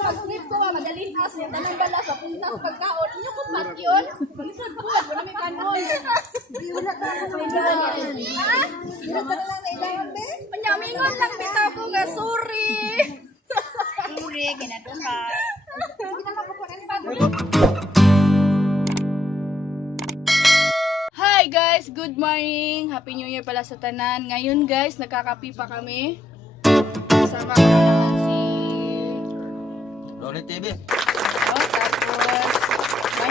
mag-sleep ko, madalin as, tanong bala sa puntas pagkaon. Inyo ko patyon. Lisod ko, wala may kanon. Wala ka ako may kanon. Ha? Wala ka lang na ilangan, be? Panyamingon lang bitaw ko nga, sorry. Sorry, ginadura. Hi guys, good morning. Happy New Year pala sa tanan. Ngayon guys, nagkakapi pa kami. Kasama ko naman si Rolling TV.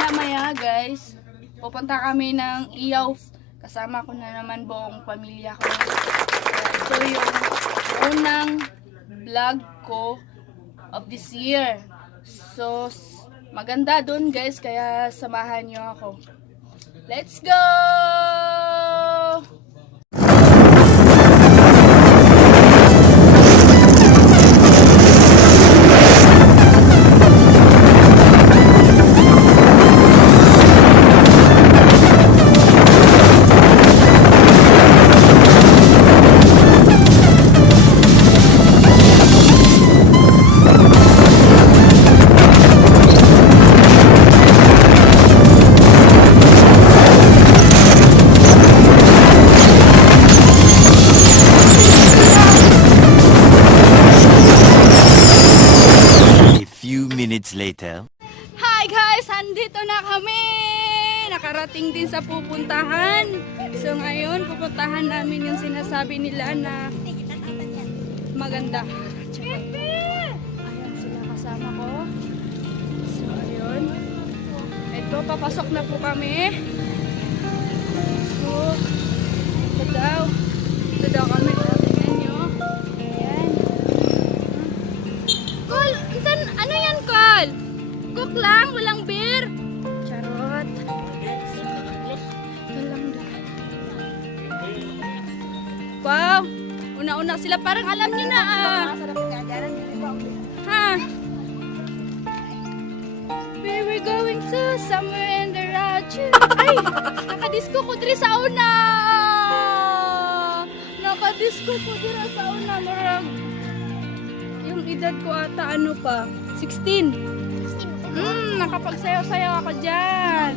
tapos maya guys, pupunta kami ng Iyaw. Kasama ko na naman buong pamilya ko. Ito yung unang vlog ko of this year. So, maganda dun guys, kaya samahan nyo ako. Let's go! Minutes later. Hi guys! Andito na kami! Nakarating din sa pupuntahan. So ngayon, pupuntahan namin yung sinasabi nila na maganda. Ayan sila kasama ko. So ayun. Ito, papasok na po kami. So, ito daw. Ito daw kami. Tingnan nyo. Ayan. Col! Ano yan, Col? Cook lang, walang beer. Charot. Ito lang daw. Wow! Una-una sila. Parang alam nyo na Ha? We were going to somewhere in the Rachu. Ay! Nakadisco ko diri sa una! Nakadisco ko diri sa una. Marag. Yung edad ko ata ano pa? 16. Nakapagsayaw-sayaw ako dyan.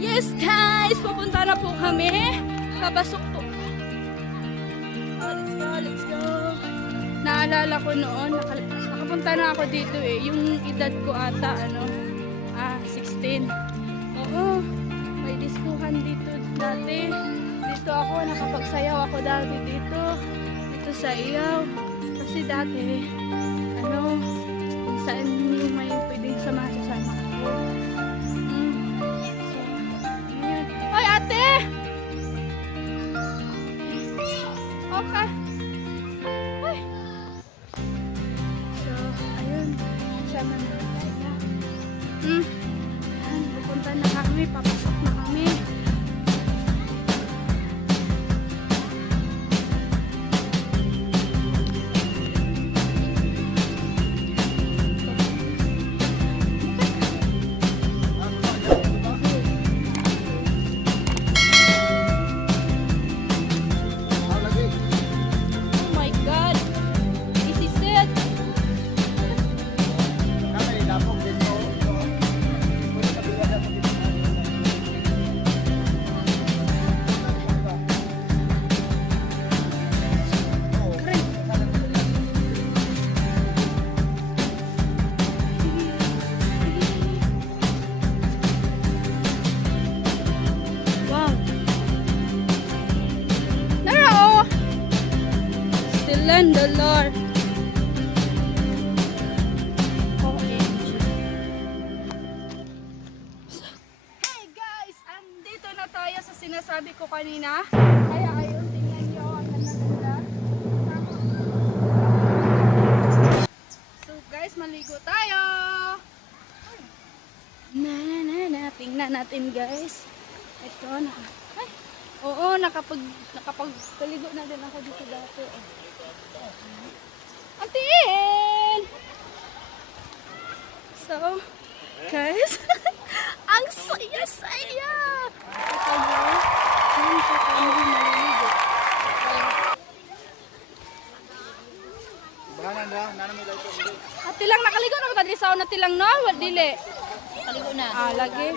Yes guys! Pupunta na po kami. Kabasok po. Oh, let's go, let's go. Naalala ko noon, nakapunta na ako dito eh. Yung edad ko ata, 16. Oo, may diskuhan dito dati. Dito ako, nakapagsayaw ako dati dito. Dito sa Iyaw. Kasi dati, saan yung may pwedeng sama-sama ko. So, ayan. Hoy, ate! Okay. Ay. So, ayun. Sama na tayo. Ayan, pupunta na kami. Papasok na kami. The Lord. Hey guys, andito na tayo sa sinasabi ko kanina. Kaya ayun, tingnan nyo ang ganda-ganda. So guys, maligo tayo. Tingnan natin guys. Ito na. Ay, oo, nakapagpaligo na din ako dito dati. Antiin! So, guys, ang saya-saya! Ito guys, hindi pa kami maliligo. Bahanan na At tilang nakaligo na ba sa na tilang no? Wal dili. Kaligo na. Ah, lagi.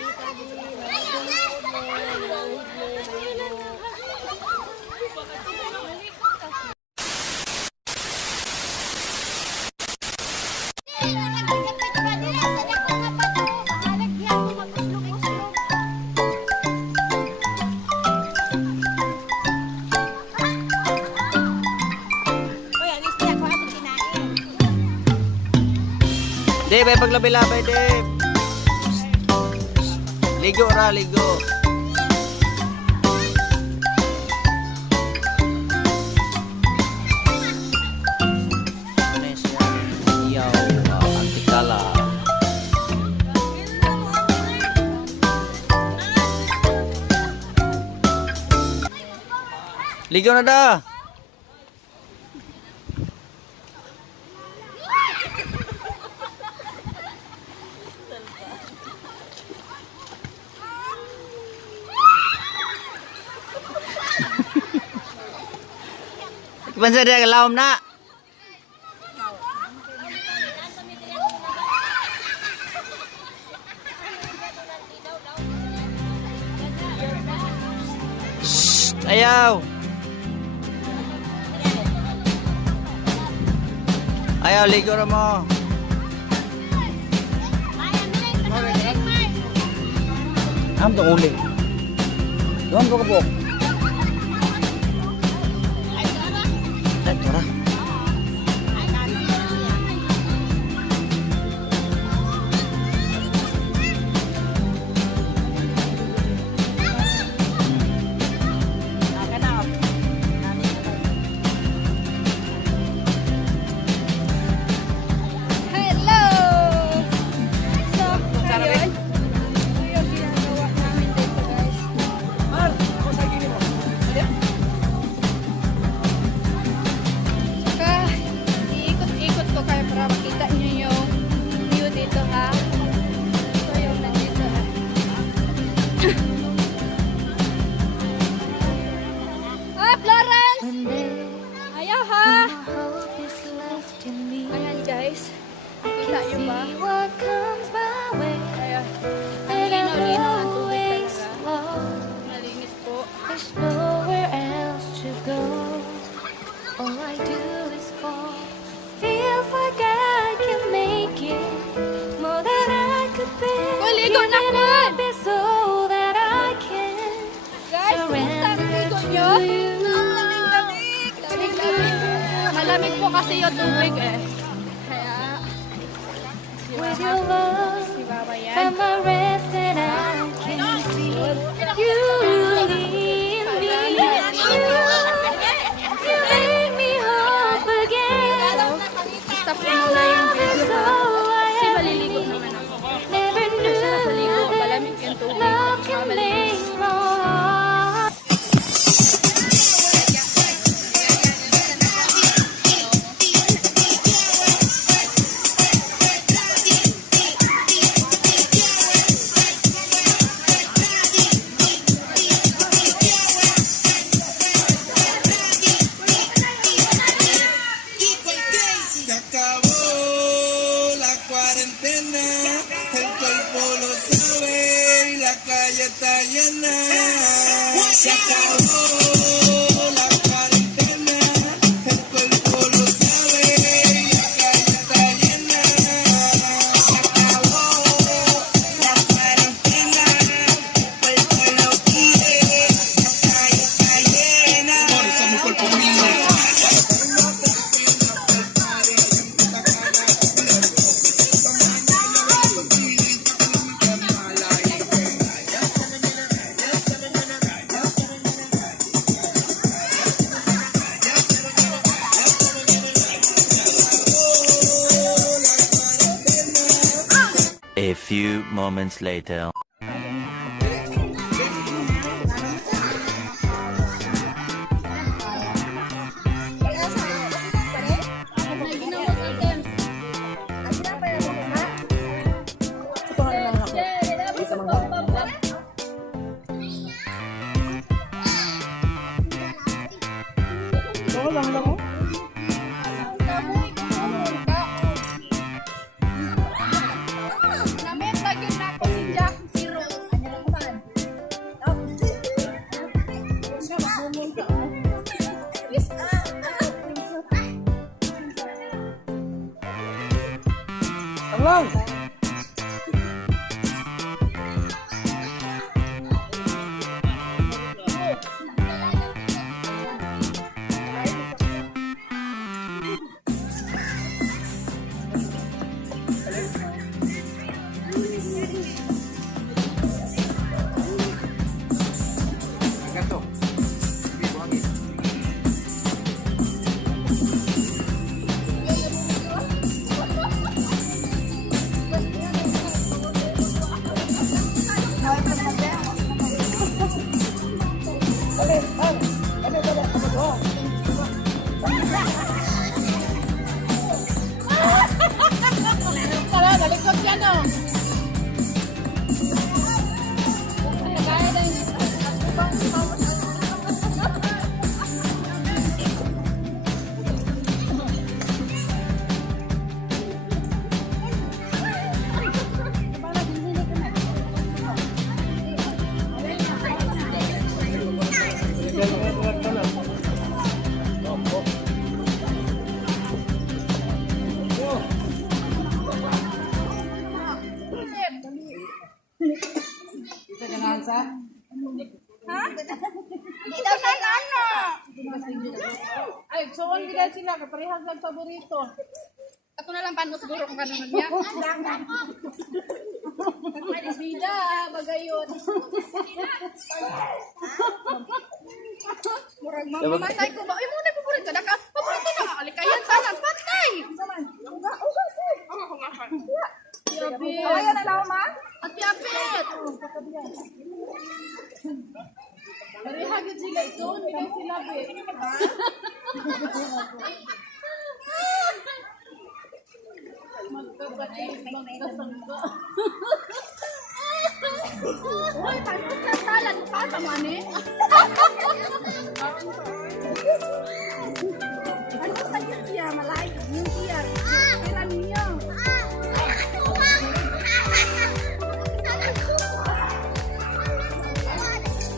Di, may paglabay-labay, di. Ligo ra, ligo. Ano yun siya? Yaw, antikala. Ligo na da. Bansa dia kelawam nak. Shh, ayaw. Ayaw, ligo na mo. Am to uli. Doon po ka po. Tara. Hello! So, ngayon, yung ginagawa namin dito guys. Saka, iikot-ikot ko kayo para makita niyo yung view dito ha. So, yung nandito ha. Ah, Florence! Ayaw ha! Ayan guys. Kita niyo ba? Ayan. Ang linaw-linaw ang tubig talaga. Malinis po. There's nowhere else to go. All I do is fall. Feels like I can make it more than I could be. Uy, ligo na po! So that I can Guys, kumusta ang ligo nyo? Lamig-lamig. Malamig po kasi yung tubig eh. Kaya, si with Mama, your love. si Mama yan. Find my rest and I can see you lead me. You make me hope again. Stop ko muna yung video ha. Kasi maliligo naman ako. Never knew Kasi nakaligo, malamig yung tubig. love Saka can malinis. make wrong. Se acabó la cuarentena, el cuerpo lo sabe y la calle está llena. Se acabó la cuarentena, el cuerpo lo sabe y la calle está llena. Se acabó la cuarentena, el cuerpo lo quiere, la calle está llena. Por eso mi cuerpo brilla. A few moments later. lang. Tara, balikot yan o. Hindi daw na ano. Ay, suon gila sila, kaparehas lang paborito. Ako na lang paano siguro kung kano niya. Bida, bagayon. Murag mamamatay ko ba? Ay, muna paborito. Naka, paborito na nga. Alikayan sana. Patay! Ayan na daw, ma? At piapit! Parehas yun sila ito, hindi kayo sila, be. Magkabatid, magkasangka. Uy, paano sa talan? Paano man eh? Ano sa yun siya? Malayo. Yung siya. Kailan niyo?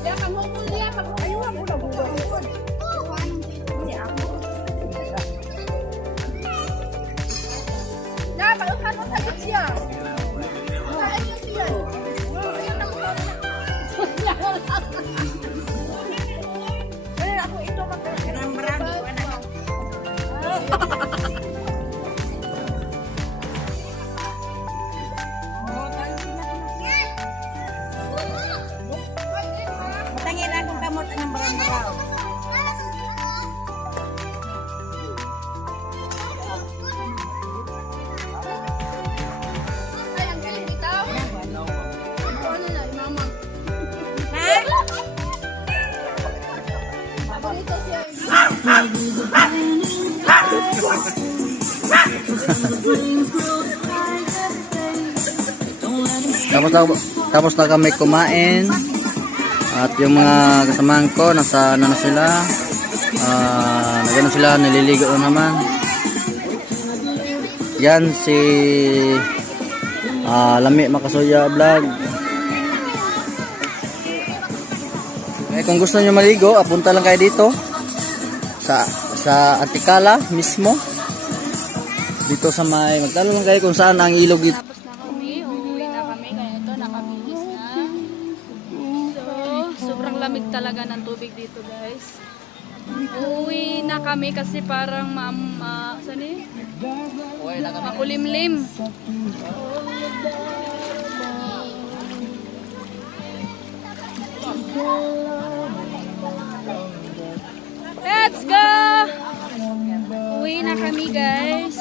Kaya kang hukul niya, mag-ayuha mo na buka. Na, paluhan mo sa yun siya. Saan yun siya? Ayun na mo. Eh, ako ito magkarambrado. Tangilan kung kamot ng barang-barang. Ay, ang galing bitaw. Ano na, mama. Paborito siya. Tapos na kami kumain. At yung mga kasamahan ko, nasa ano na sila. Nagano sila, nililigo na naman. Yan si Lami Makasuya Vlog. Kung gusto niyo maligo, punta lang kayo dito sa Antikala mismo. Dito sa may magtalo lang kayo kung saan ang ilog dito. Tapos na kami, uuwi na kami, kaya ito, nakabihis na. So, sobrang lamig talaga ng tubig dito, guys. Uuwi na kami kasi parang saan eh? Makulimlim. Let's go! Uwi na kami, guys.